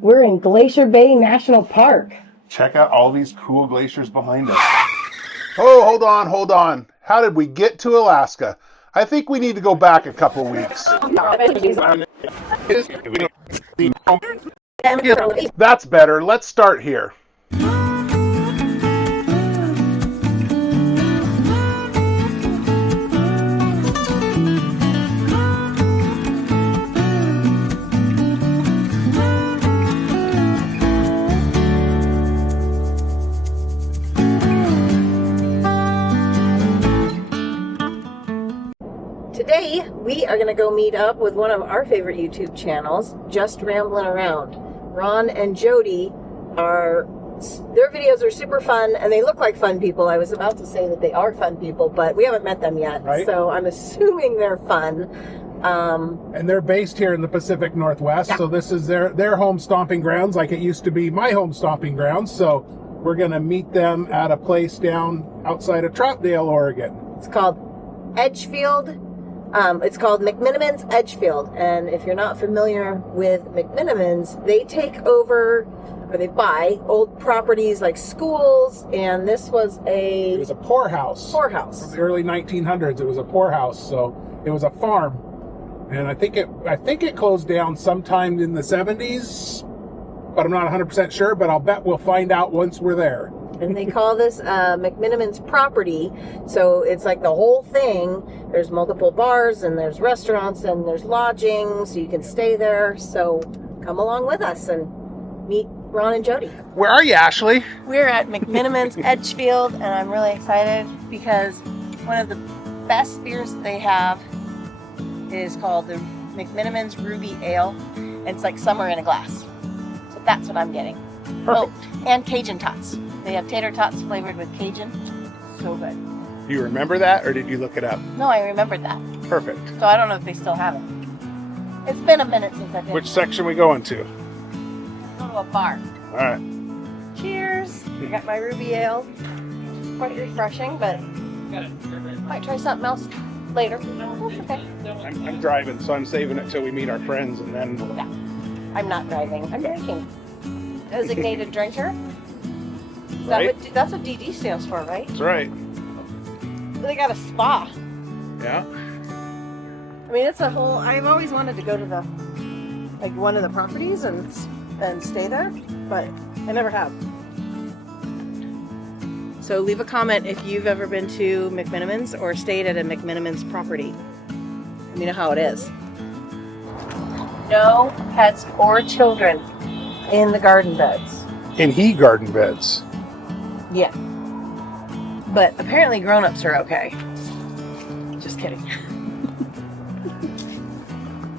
We're in Glacier Bay National Park. Check out all these cool glaciers behind us. Oh, hold on. How did we get to Alaska? I think we need to go back a couple weeks. That's better. Let's start here. Today, we are going to go meet up with one of our favorite YouTube channels, Just Ramblin Around. Ron and Jodi their videos are super fun, and they look like fun people. I was about to say that they are fun people, but we haven't met them yet, right? So I'm assuming they're fun. And they're based here in the Pacific Northwest, so this is their home stomping grounds, like it used to be my home stomping grounds. So we're going to meet them at a place down outside of Troutdale, Oregon. It's called Edgefield. It's called McMenamins Edgefield, and if you're not familiar with McMenamins, they take over, or they buy old properties like schools, and this was It was a poorhouse. Poorhouse. From the early 1900s, it was a poorhouse, so it was a farm. And I think it closed down sometime in the 70s, but I'm not 100% sure, but I'll bet we'll find out once we're there. And they call this McMenamins property, so it's like the whole thing. There's multiple bars, and there's restaurants, and there's lodging, so you can stay there. So come along with us and meet Ron and Jodi. Where are you, Ashley? We're at McMenamins Edgefield, and I'm really excited because one of the best beers that they have is called the McMenamins Ruby Ale, and it's like summer in a glass. So that's what I'm getting. Perfect. Oh, and Cajun tots. They have tater tots flavored with Cajun. So good. Do you remember that, or did you look it up? No, I remembered that. Perfect. So I don't know if they still have it. It's been a minute since I did. Which section we going to? Go to a bar. All right. Cheers. I got my Ruby Ale. Quite refreshing, but might try something else later. That's okay. I'm driving, so I'm saving it till we meet our friends, and then we'll... Yeah. I'm not driving. I'm drinking. Designated drinker. That's what DD stands for, right? That's right. They got a spa. Yeah. I mean, it's a whole. I've always wanted to go to one of the properties and stay there, but I never have. So leave a comment if you've ever been to McMenamins or stayed at a McMenamins property. Let me know how it is. No pets or children in the garden beds. In garden beds. Yeah. But apparently grown-ups are okay. Just kidding.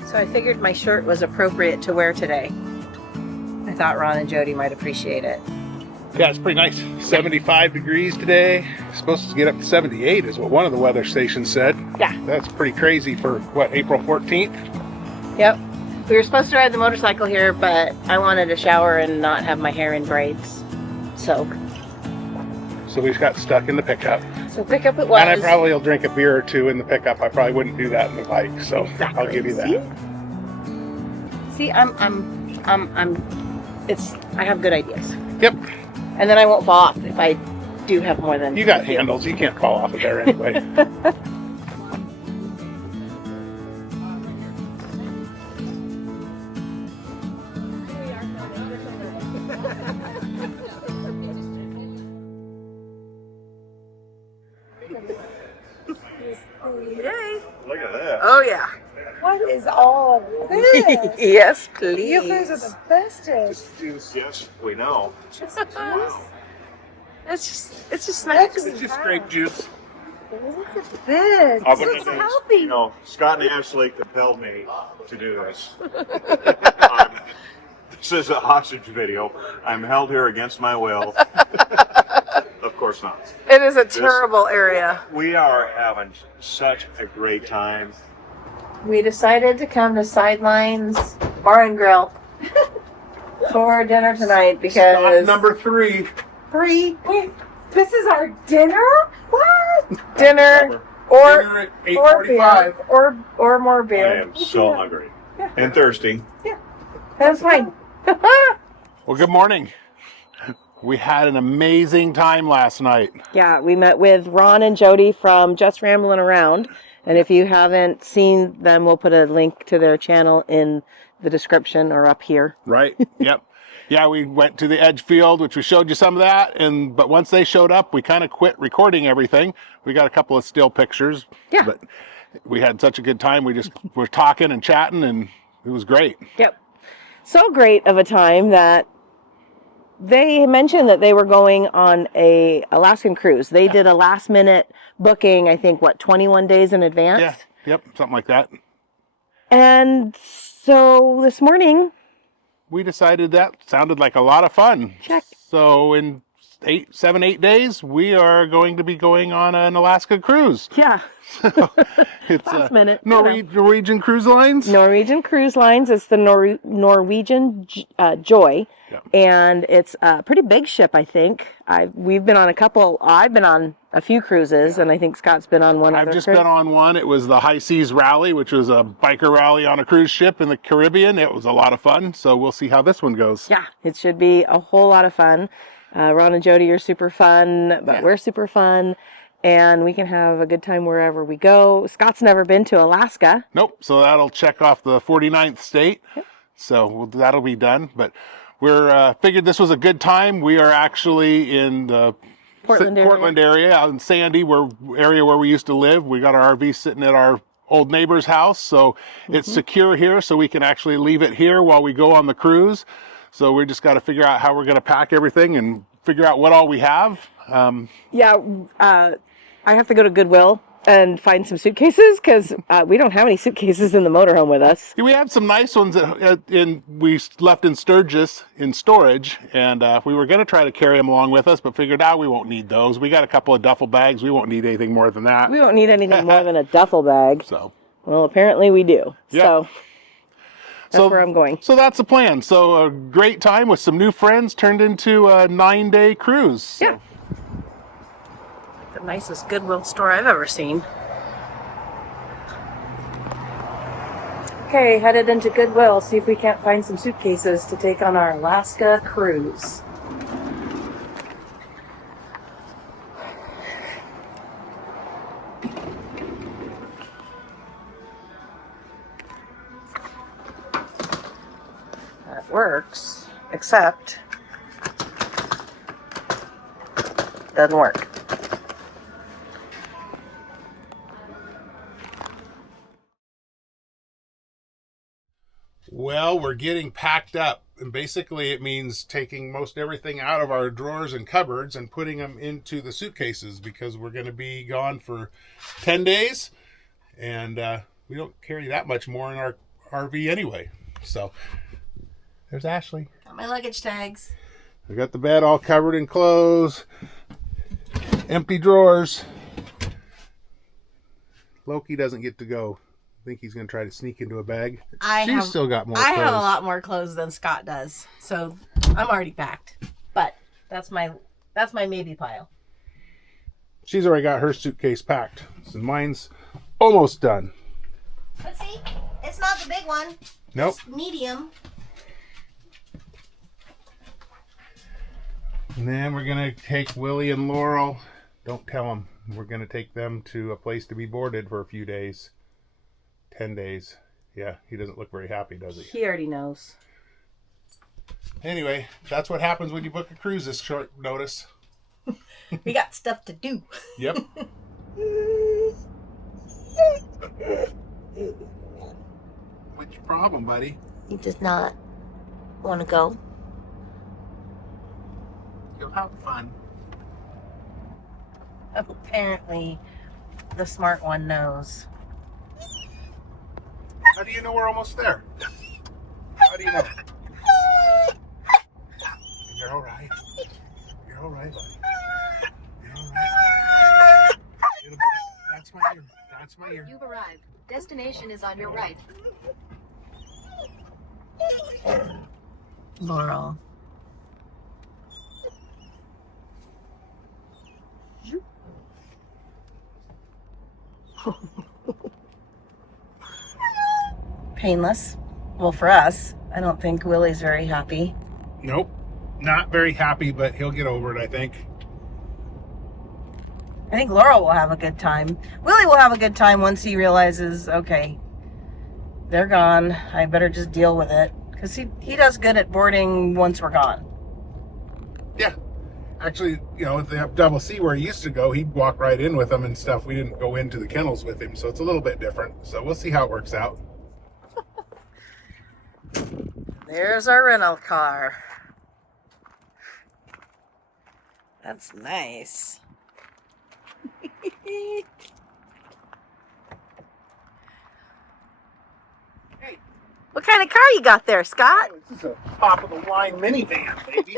So I figured my shirt was appropriate to wear today. I thought Ron and Jodi might appreciate it. Yeah, it's pretty nice. 75 degrees today. It's supposed to get up to 78 is what one of the weather stations said. Yeah. That's pretty crazy for, April 14th? Yep. We were supposed to ride the motorcycle here, but I wanted to shower and not have my hair in braids. So we just got stuck in the pickup. So pickup it was. And I probably will drink a beer or two in the pickup. I probably wouldn't do that in the bike, so exactly. I'll give you that. See, I have good ideas. Yep. And then I won't fall off if I do have more than... You got handles. You can't fall off of there anyway. Yay. Look at that. Oh, yeah. What is all this? Yes, please. You guys are the bestest. Yes, we know. Just juice. It's just snacks. It's just grape juice. Look at this. This is healthy. Scott and Ashley compelled me to do this. This is a hostage video. I'm held here against my will. Of course not. It is a terrible area. We are having such a great time. We decided to come to Sidelines Bar and Grill for dinner tonight because... Stop number 3. Wait, this is our dinner? What? Dinner Dinner at 8:45. or more I beer. am so hungry and thirsty. That's fine. Well, good morning. We had an amazing time last night. Yeah, we met with Ron and Jodi from Just Ramblin Around. And if you haven't seen them, we'll put a link to their channel in the description or up here. Right. Yep. Yeah, we went to the Edgefield, which we showed you some of that. But once they showed up, we kind of quit recording everything. We got a couple of still pictures. Yeah. But we had such a good time. We just were talking and chatting, and it was great. Yep. So great of a time that they mentioned that they were going on a Alaskan cruise. They did a last minute booking, I think, 21 days in advance? Yeah. Yep. Something like that. And so this morning, We decided that sounded like a lot of fun. Check. So in 8 days, we are going to be going on an Alaska cruise. yeah, It's last minute. Norwegian Cruise Lines. Norwegian Cruise Lines. It's the Norwegian Joy, and it's a pretty big ship. I think we've been on a couple. I've been on a few cruises, and I think Scott's been on one. I've just been on one. It was the High Seas Rally, which was a biker rally on a cruise ship in the Caribbean. It was a lot of fun. So we'll see how this one goes. Yeah, it should be a whole lot of fun. Ron and Jodi are super fun, but we're super fun. And we can have a good time wherever we go. Scott's never been to Alaska. Nope. So that'll check off the 49th state. Yep. So that'll be done. But we're figured this was a good time. We are actually in the Portland area out in Sandy, area where we used to live. We got our RV sitting at our old neighbor's house. So it's secure here, so we can actually leave it here while we go on the cruise. So we just got to figure out how we're going to pack everything and figure out what all we have. I have to go to Goodwill and find some suitcases because we don't have any suitcases in the motorhome with us. We have some nice ones we left in Sturgis in storage, and we were going to try to carry them along with us, but figured out we won't need those. We got a couple of duffel bags. We won't need anything more than that. We don't need anything more than a duffel bag. So, well, apparently we do. Yep. So that's where I'm going. So that's the plan. So a great time with some new friends turned into a 9-day cruise. So. Yeah. The nicest Goodwill store I've ever seen. Okay, headed into Goodwill, see if we can't find some suitcases to take on our Alaska cruise. That works, except doesn't work. Well, we're getting packed up, and basically it means taking most everything out of our drawers and cupboards and putting them into the suitcases because we're going to be gone for 10 days, and we don't carry that much more in our RV anyway. So there's Ashley. Got my luggage tags. I got the bed all covered in clothes, empty drawers. Loki doesn't get to go. I think he's going to try to sneak into a bag. She's still got more clothes. I have a lot more clothes than Scott does, so I'm already packed. But that's my maybe pile. She's already got her suitcase packed, so mine's almost done. But see, it's not the big one. Nope. It's medium. And then we're going to take Willie and Laurel. Don't tell them. We're going to take them to a place to be boarded for a few days. 10 days. Yeah, he doesn't look very happy, does he? He already knows. Anyway, that's what happens when you book a cruise this short notice. We got stuff to do. Yep. What's your problem, buddy? He does not want to go. You'll have fun. Apparently, the smart one knows. How do you know we're almost there? How do you know? You're all right. You're all right, buddy. You're all right. That's my ear. That's my ear. You've arrived. Destination is on your right. Laurel. Painless. Well, for us. I don't think Willie's very happy. Nope. not very happy, but he'll get over it, I think. I think Laurel will have a good time. Willie will have a good time once he realizes, okay, they're gone. I better just deal with it. Because he does good at boarding once we're gone. Yeah. Actually, you know, if they have double C where he used to go, he'd walk right in with them and stuff. We didn't go into the kennels with him, so it's a little bit different. So we'll see how it works out. There's our rental car. That's nice. What kind of car you got there, Scott? This is a top-of-the-line minivan, baby.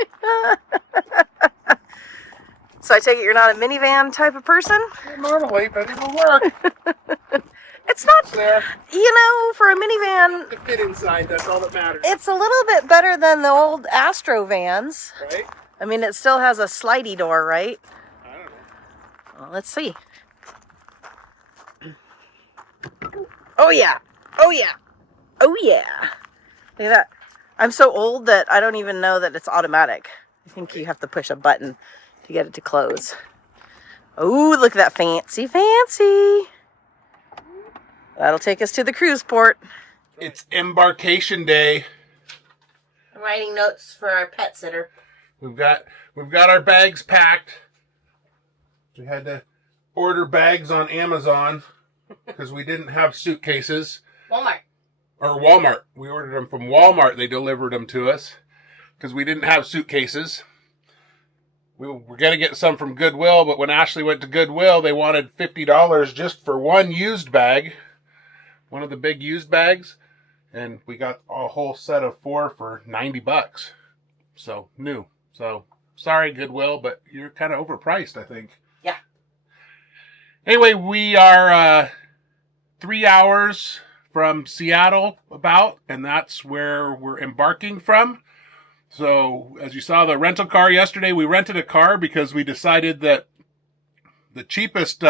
So I take it you're not a minivan type of person? Normally, but it'll work. It's not, There. you know, for a minivan, To fit inside, that's all that matters. it's a little bit better than the old Astro vans. Right? I mean, it still has a slidey door, right? I don't know. Well, let's see. Oh, yeah. Oh, yeah. Oh, yeah. Look at that. I'm so old that I don't even know that it's automatic. I think you have to push a button to get it to close. Oh, look at that fancy, fancy. That'll take us to the cruise port. It's Embarkation Day. I'm writing notes for our pet sitter. We've got our bags packed. We had to order bags on Amazon because we didn't have suitcases. Walmart. We ordered them from Walmart. They delivered them to us because we didn't have suitcases. We were going to get some from Goodwill, but when Ashley went to Goodwill, they wanted $50 just for one used bag. One of the big used bags. And we got a whole set of 4 for $90. So, new. So, sorry, Goodwill, but you're kind of overpriced, I think. Yeah. Anyway, we are 3 hours from Seattle about, and that's where we're embarking from. So, as you saw the rental car yesterday, we rented a car because we decided that the cheapest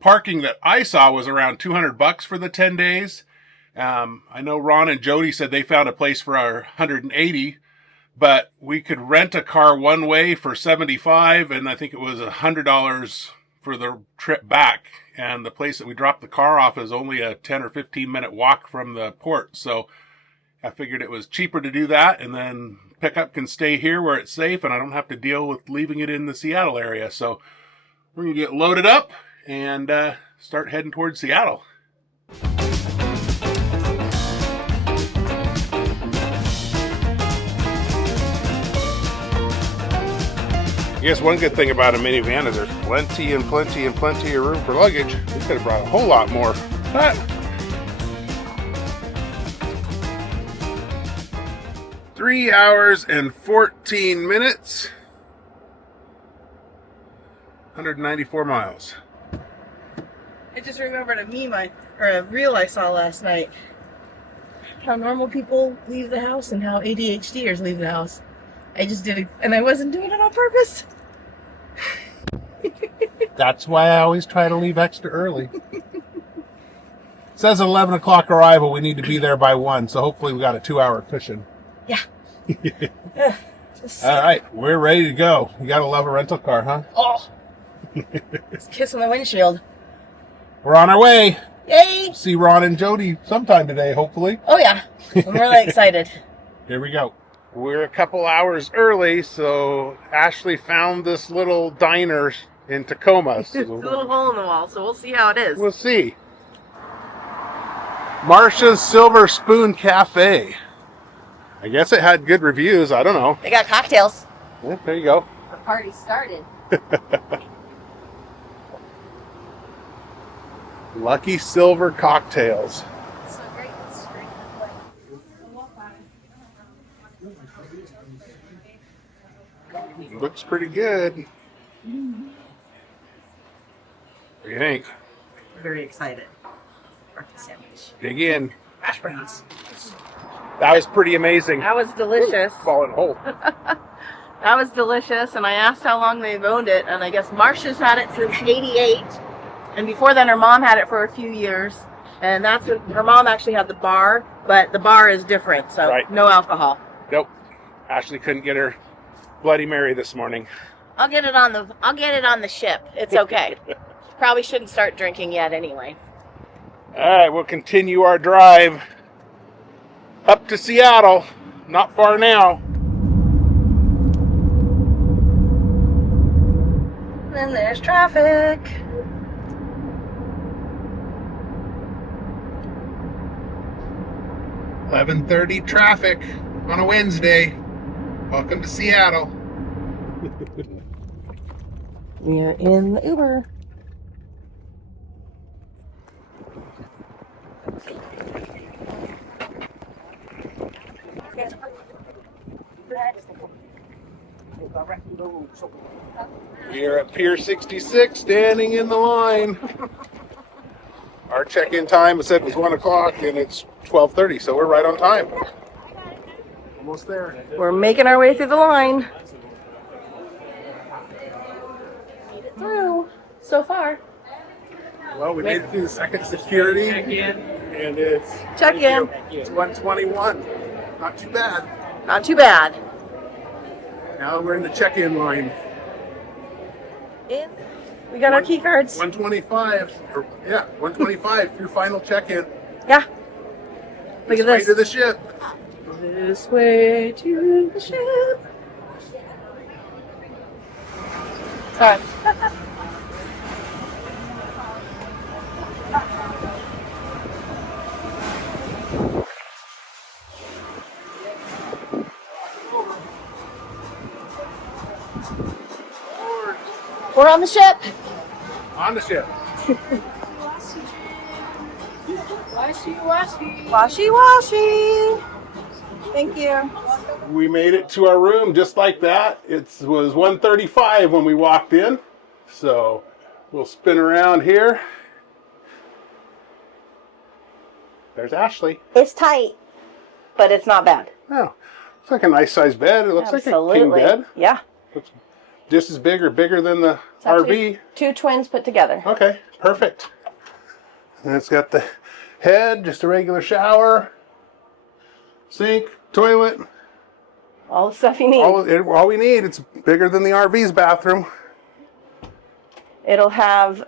parking that I saw was around $200 for the 10 days. I know Ron and Jodi said they found a place for our 180, but we could rent a car one way for $75, and I think it was $100 for the trip back. And the place that we dropped the car off is only a 10 or 15 minute walk from the port. So I figured it was cheaper to do that, and then pickup can stay here where it's safe, and I don't have to deal with leaving it in the Seattle area. So we're going to get loaded up and start heading towards Seattle. I guess one good thing about a minivan is there's plenty and plenty and plenty of room for luggage. We could have brought a whole lot more. But 3 hours and 14 minutes. 194 miles. I just remembered a reel I saw last night. How normal people leave the house and how ADHDers leave the house. I just did it, and I wasn't doing it on purpose. That's why I always try to leave extra early. It says 11 o'clock arrival. We need to be there by 1, so hopefully we got a 2-hour cushion. Yeah. All right, we're ready to go. You gotta love a rental car, huh? Oh. Just kissing the windshield. We're on our way. Yay! See Ron and Jodi sometime today, hopefully. Oh yeah, I'm really excited. Here we go. We're a couple hours early, so Ashley found this little diner in Tacoma. It's a little hole in the wall, so we'll see how it is. We'll see. Marcia's Silver Spoon Cafe. I guess it had good reviews. I don't know. They got cocktails. Yeah, there you go. The party started. Lucky Silver Cocktails. So great. Looks pretty good. What do you think? Very excited. Breakfast sandwich. Dig in. Hash browns. That was pretty amazing. That was delicious. Falling whole. That was delicious, and I asked how long they've owned it, and I guess Marcia's had it since '88, and before then her mom had it for a few years, and that's when her mom actually had the bar, but the bar is different, so Right. no alcohol. Nope. Ashley couldn't get her Bloody Mary this morning. I'll get it on the ship. It's okay. Probably shouldn't start drinking yet anyway. All right, we'll continue our drive up to Seattle. Not far now. Then there's traffic. $11:30 traffic on a Wednesday. Welcome to Seattle. We are in the Uber. We are at Pier 66, standing in the line. Our check-in time said was 1 o'clock, and it's 12:30, so we're right on time. Almost there. We're making our way through the line. Made it through so far. Well, we made it through the second security, and it's Check-in. It's 1:21. Not too bad. Not too bad. Now we're in the check-in line. We got our key cards. 125. 125. Your final check-in. Yeah. Look at Way this. to the ship. This way to the ship. Sorry. We're on the ship. On the ship. Washy, washy. Thank you. We made it to our room just like that. It was 1:35 when we walked in. So we'll spin around here. There's Ashley. It's tight, but it's not bad. Oh, it's like a nice sized bed. It looks like a king bed. Yeah. Looks just as big or bigger than the RV. Two twins put together. Okay, perfect. And it's got the head, just a regular shower, sink, toilet. All the stuff you need. All we need. It's bigger than the RV's bathroom. It'll have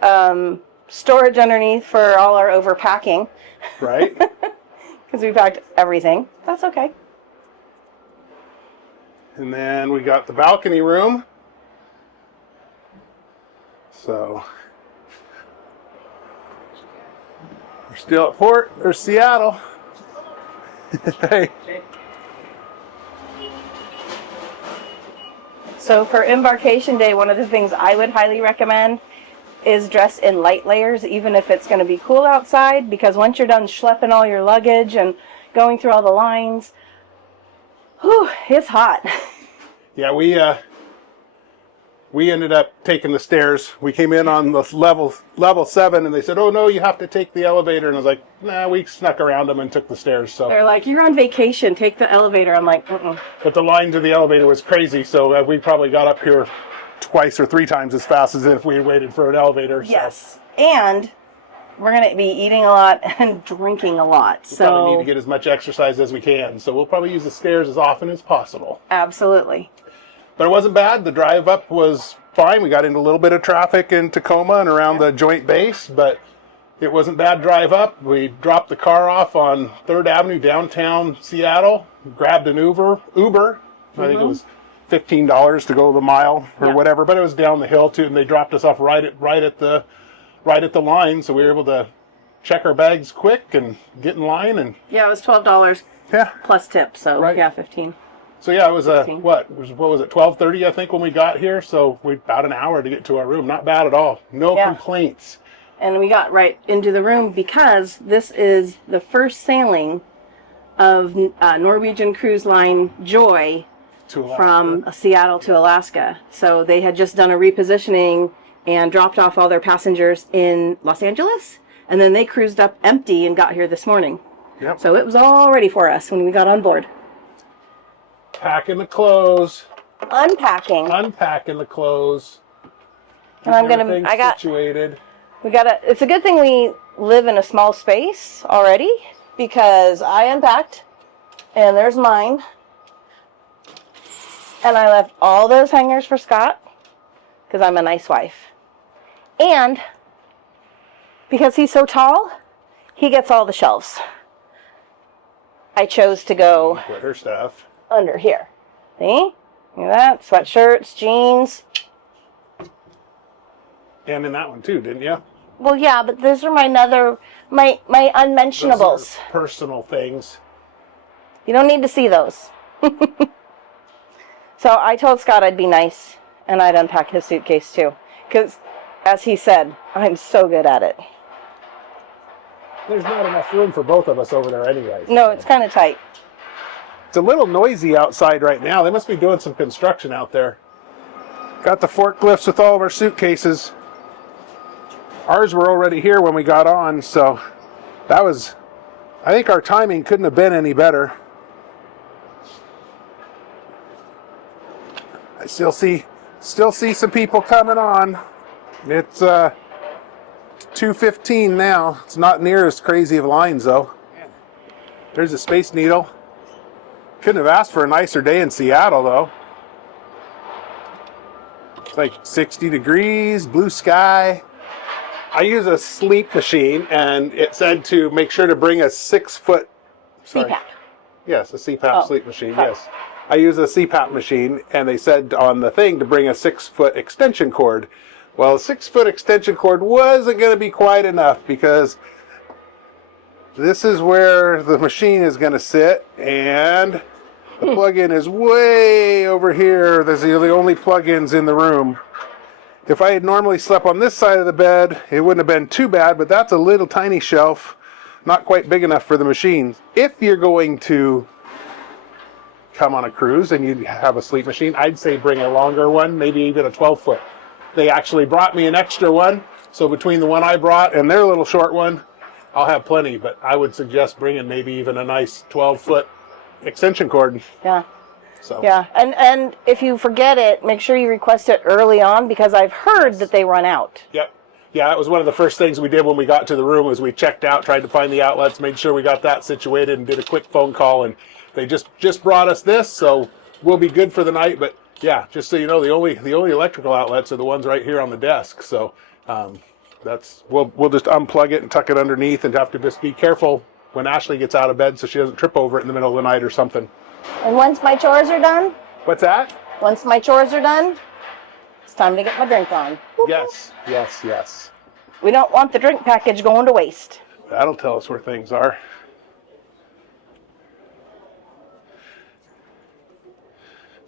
storage underneath for all our overpacking. Right. Because we packed everything. That's okay. And then we got the balcony room. So we're still at port. There's Seattle. Hey. So for Embarkation Day, one of the things I would highly recommend is dress in light layers, even if it's going to be cool outside, because once you're done schlepping all your luggage and going through all the lines, whew, it's hot. Yeah, we ended up taking the stairs. We came in on the level 7, and they said, "Oh no, you have to take the elevator." And I was like, "Nah." We snuck around them and took the stairs. So They're like, "You're on vacation, take the elevator." I'm like, "Mm-mm." But the line to the elevator was crazy, so we probably got up here twice or 3 times as fast as if we had waited for an elevator. So. Yes, and we're going to be eating a lot and drinking a lot. We So probably need to get as much exercise as we can. So we'll probably use the stairs as often as possible. Absolutely. But it wasn't bad. The drive up was fine. We got into a little bit of traffic in Tacoma and around the Joint Base, but it wasn't bad drive up. We dropped the car off on 3rd Avenue, downtown Seattle, grabbed an Uber. I think it was $15 to go the mile or whatever, but it was down the hill too, and they dropped us off right at the line, so we were able to check our bags quick and get in line. And Yeah, it was $12 plus tip, so Right. yeah, 15. So yeah, it was 16. what was it, 12:30 I think when we got here, so we about an hour to get to our room. Not bad at all. No complaints. And we got right into the room because this is the first sailing of Norwegian Cruise Line Joy from Seattle to Alaska. So they had just done a repositioning and dropped off all their passengers in Los Angeles, and then they cruised up empty and got here this morning. Yep. So it was all ready for us when we got on board. Packing the clothes. Unpacking. Unpacking the clothes. And Situated. It's a good thing we live in a small space already, because I unpacked, and there's mine. And I left all those hangers for Scott because I'm a nice wife. And because he's so tall, he gets all the shelves. I chose to go Put her stuff under here. See? Look at that. Sweatshirts, jeans. and in that one too, didn't you? Well, yeah, but those are my unmentionables. Those are personal things. You don't need to see those. So I told Scott I'd be nice and I'd unpack his suitcase too. Because, as he said, I'm so good at it. There's not enough room for both of us over there anyway. No, it's kind of tight. It's a little noisy outside right now. They must be doing some construction out there. Got the forklifts with all of our suitcases. Ours were already here when we got on, so that was, I think our timing couldn't have been any better. I still see some people coming on. It's 2:15 now. It's not near as crazy of lines though. There's a Space Needle. Couldn't have asked for a nicer day in Seattle though. It's like 60 degrees, blue sky. I use a sleep machine and it said to make sure to bring a 6-foot CPAP. Yes, a CPAP sleep machine, yes. I use a CPAP machine, and they said on the thing to bring a 6-foot extension cord. Well, a 6-foot extension cord wasn't going to be quite enough because this is where the machine is going to sit, and the plug-in is way over here. Those are the only plug-ins in the room. If I had normally slept on this side of the bed, it wouldn't have been too bad, but that's a little tiny shelf, not quite big enough for the machine. If you're going to come on a cruise and you have a sleep machine, I'd say bring a longer one, maybe even a 12-foot. They actually brought me an extra one, so between the one I brought and their little short one, I'll have plenty, but I would suggest bringing maybe even a nice 12-foot extension cord. Yeah. So. Yeah, and if you forget it, make sure you request it early on because I've heard that they run out. Yep. Yeah, that was one of the first things we did when we got to the room was we checked out, tried to find the outlets, made sure we got that situated, and did a quick phone call, and they just brought us this, so we'll be good for the night. But yeah, just so you know, the only electrical outlets are the ones right here on the desk. So we'll just unplug it and tuck it underneath, and have to just be careful when Ashley gets out of bed so she doesn't trip over it in the middle of the night or something. And once my chores are done? What's that? Once my chores are done, it's time to get my drink on. Yes, yes, yes. We don't want the drink package going to waste. That'll tell us where things are.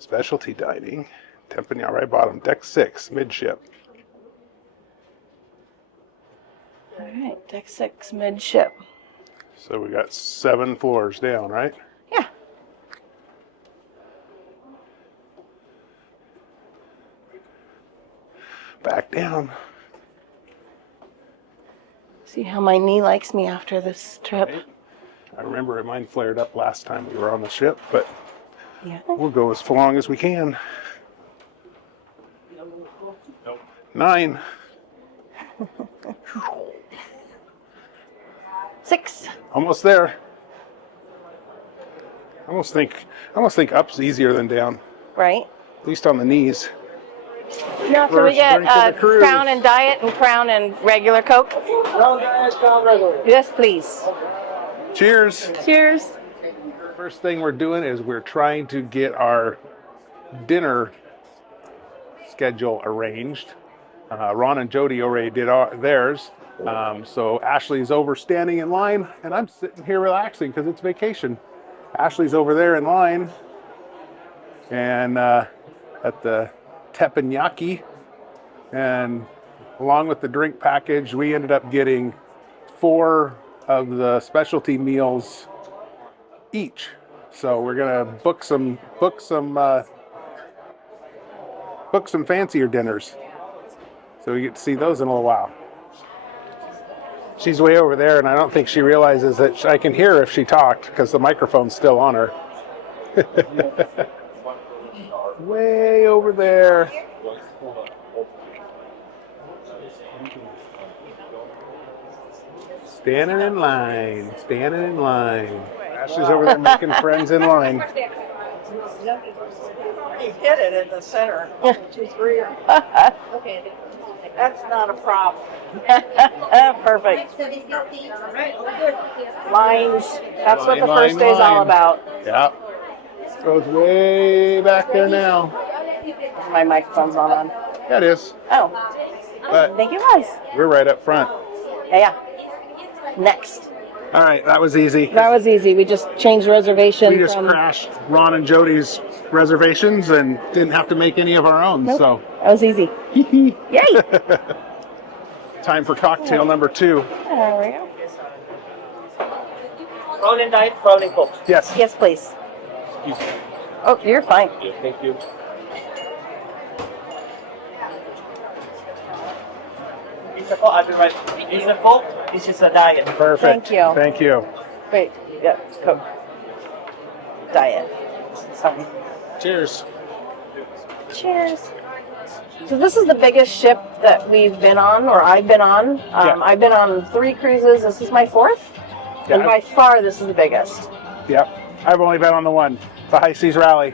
Specialty dining, Teppanyaki, right bottom, deck 6, midship. All right, deck 6, midship. So we got 7 floors down, right? Yeah. Back down. See how my knee likes me after this trip. I remember mine flared up last time we were on the ship, but Yeah. we'll go as long as we can. 9. 6. Almost there. I almost think up's easier than down, Right? at least on the knees. Now, can we First get drink of the cruise. Crown and Diet and Crown and regular Coke? Crown Diet, Crown regular. Yes, please. Cheers. Cheers. First thing we're doing is we're trying to get our dinner schedule arranged. Ron and Jodi already did theirs. So Ashley's over standing in line, and I'm sitting here relaxing because it's vacation. Ashley's over there in line, and at the Teppanyaki, and along with the drink package, we ended up getting 4 of the specialty meals each. So we're gonna book some fancier dinners. So we get to see those in a little while. She's way over there, and I don't think she realizes that I can hear her if she talked because the microphone's still on her. Way over there. Standing in line. Ashley's over there making friends in line. You hit it in the center. 2, 3. That's not a problem. Perfect. Lines. That's what the first day is all about. Yeah. Goes way back there now. My microphone's not on. Yeah, it is. Oh. But I think it was. we're right up front. Yeah. Next. All right, that was easy. That was easy. We just changed reservation. We just crashed Ron and Jody's reservations and didn't have to make any of our own. Nope. So that was easy. Yay! time for cocktail number 2. There we go. Rolling diet, rolling coke. Yes. Yes, please. Oh, you're fine. Thank you. It's a coke, I'll be right. It's a coke, this is a diet. Perfect. Thank you. Thank you. Wait. Yeah. Coke. Diet. Sorry. Cheers. Cheers. So this is the biggest ship that we've been on, or I've been on. Yeah. I've been on 3 cruises. This is my 4th. Yeah. And by far, this is the biggest. Yep. I've only been on the one, the High Seas Rally.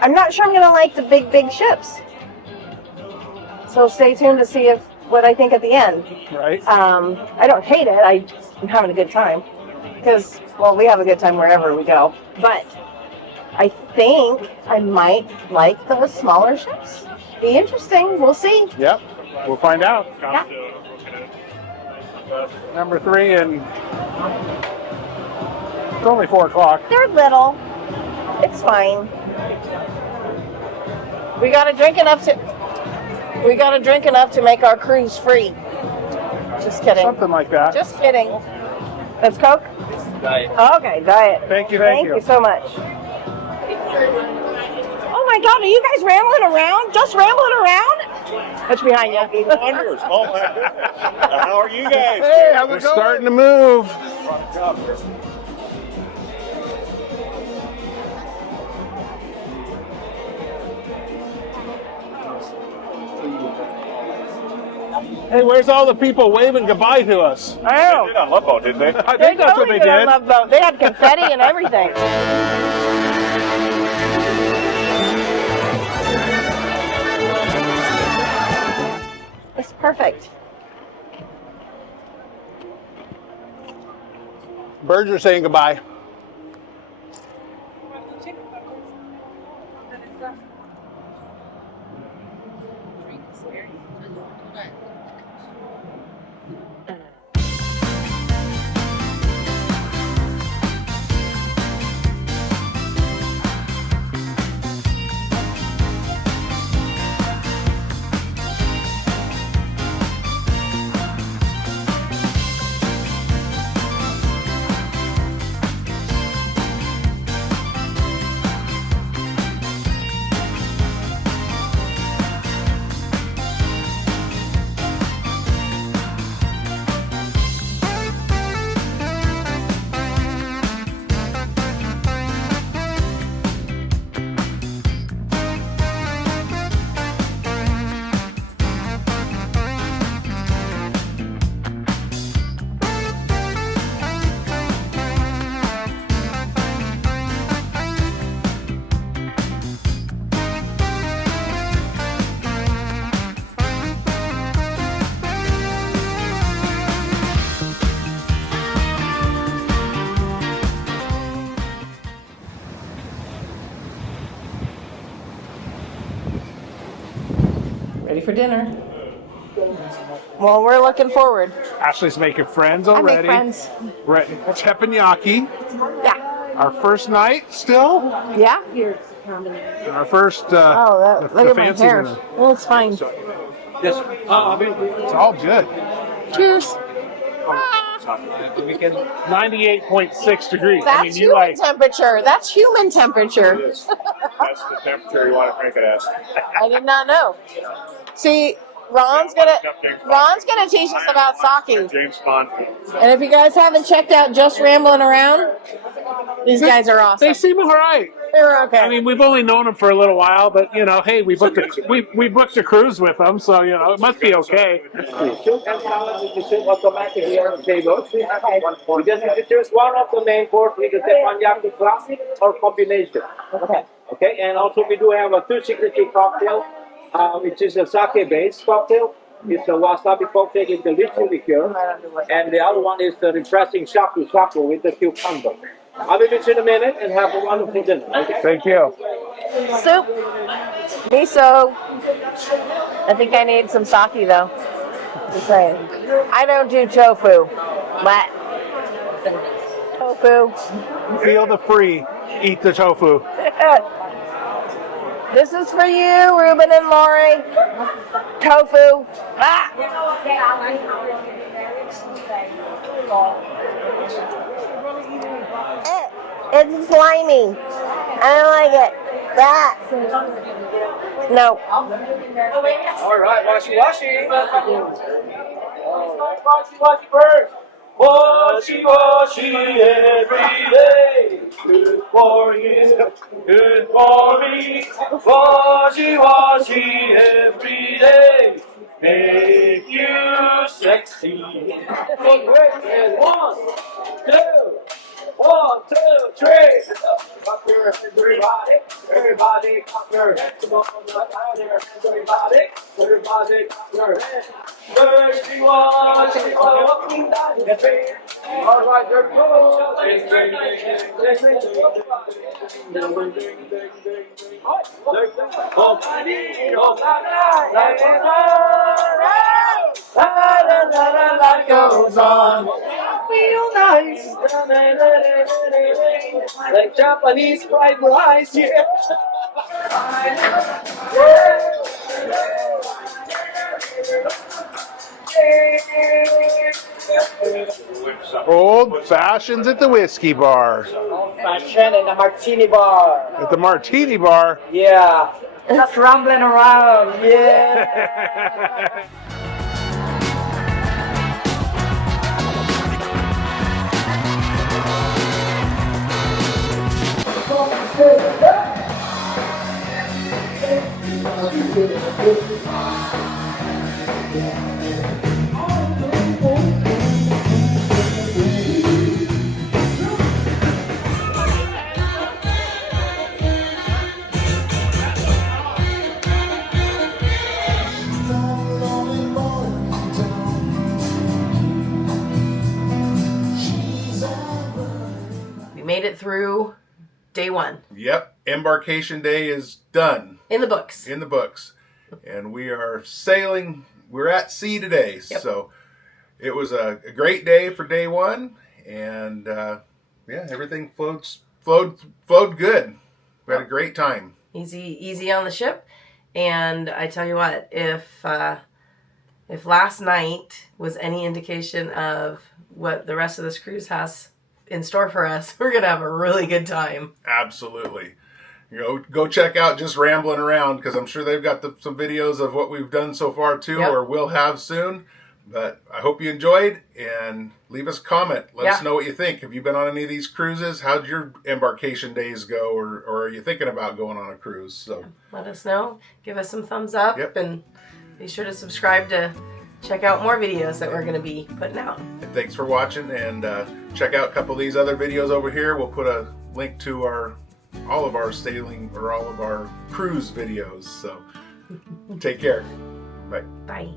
I'm not sure I'm going to like the big ships. So stay tuned to see what I think at the end. Right. I don't hate it. I'm having a good time. Because, well, we have a good time wherever we go. But I think I might like the smaller ships. Be interesting. We'll see. Yep. We'll find out. Yeah. Number 3, and it's only 4 o'clock. They're little. It's fine. We got to drink enough to make our cruise free. Just kidding. Something like that. Just kidding. That's Coke? Diet. Okay, diet. Thank you. Thank you so much. Oh my God, are you guys rambling around? Just rambling around? What's behind you? Wonders. Oh, how are you guys? Hey, how's it going? We're starting to move. Hey, where's all the people waving goodbye to us? They did on Love Boat, didn't they? I think that's what they did. I love boat. They had confetti and everything. It's perfect. Birds are saying goodbye. Ready for dinner. Well, we're looking forward. Ashley's making friends I already. make friends. Right. Teppanyaki. Yeah. Our first night still. Yeah? And our first. Oh, the look at my fancy hair. dinner. Well, it's fine. It's all good. Cheers. 98.6 degrees. That's I mean, you human like. temperature. That's human temperature. That's the temperature you want to drink it at. I did not know. See, Ron's gonna teach us about sake. James Bond. And if you guys haven't checked out Just Ramblin' Around, these guys are awesome. They seem all right. They're okay. I mean, we've only known them for a little while, but you know, hey, we booked a cruise with them, so you know, it must be okay. Automatically on the table. We just have to choose one of the main course, either Teppanyaki classic or combination. Okay. Okay, and also we do have a 2 signature cocktail, which is a sake-based cocktail. It's a wasabi cocktail in the lychee liqueur, and the other one is the refreshing shaku with the cucumber. I'll be with you in a minute and have a wonderful dinner. Okay? Thank you. Soup. Miso. I think I need some sake though. Just saying. I don't do tofu. But tofu. Feel the free. Eat the tofu. This is for you, Ruben and Lori. Tofu. Ah! It's slimy. I don't like it. Ah! No. All right, washy. Washy first. Washy every day. Good for you, good for me. Washy every day. Make you sexy. And 1, 2. 1, 2, 3. Clap your hands, everybody clap your hands. Come on, clap your hands, everybody clap your hands. Washy, walking down the street. All right, there we go. Ding, ding, ding, ding, ding, ding, ding. Oh, honey, oh, life goes on. Feel nice. Like Japanese fried rice, yeah. Old fashions at the whiskey bar. Old fashioned and a martini bar. At the martini bar. Yeah. Just rambling around. Yeah. We made it through day 1. Yep, Embarkation Day is done. In the books. In the books. And we are sailing. We're at sea today. Yep. So it was a great day for day 1. And yeah, everything flowed good. We had a great time. Easy on the ship. And I tell you what, if last night was any indication of what the rest of this cruise has in store for us, we're gonna have a really good time. Absolutely. Go check out Just Ramblin' Around, because I'm sure they've got some videos of what we've done so far too, Yep. or will have soon. But I hope you enjoyed, and leave us a comment. Let us know what you think. Have you been on any of these cruises? How'd your embarkation days go, or are you thinking about going on a cruise? So let us know. Give us some thumbs up. Yep. And be sure to subscribe to check out more videos that we're going to be putting out. And thanks for watching, and check out a couple of these other videos over here. We'll put a link to all of our sailing or all of our cruise videos. So take care. Bye. Bye.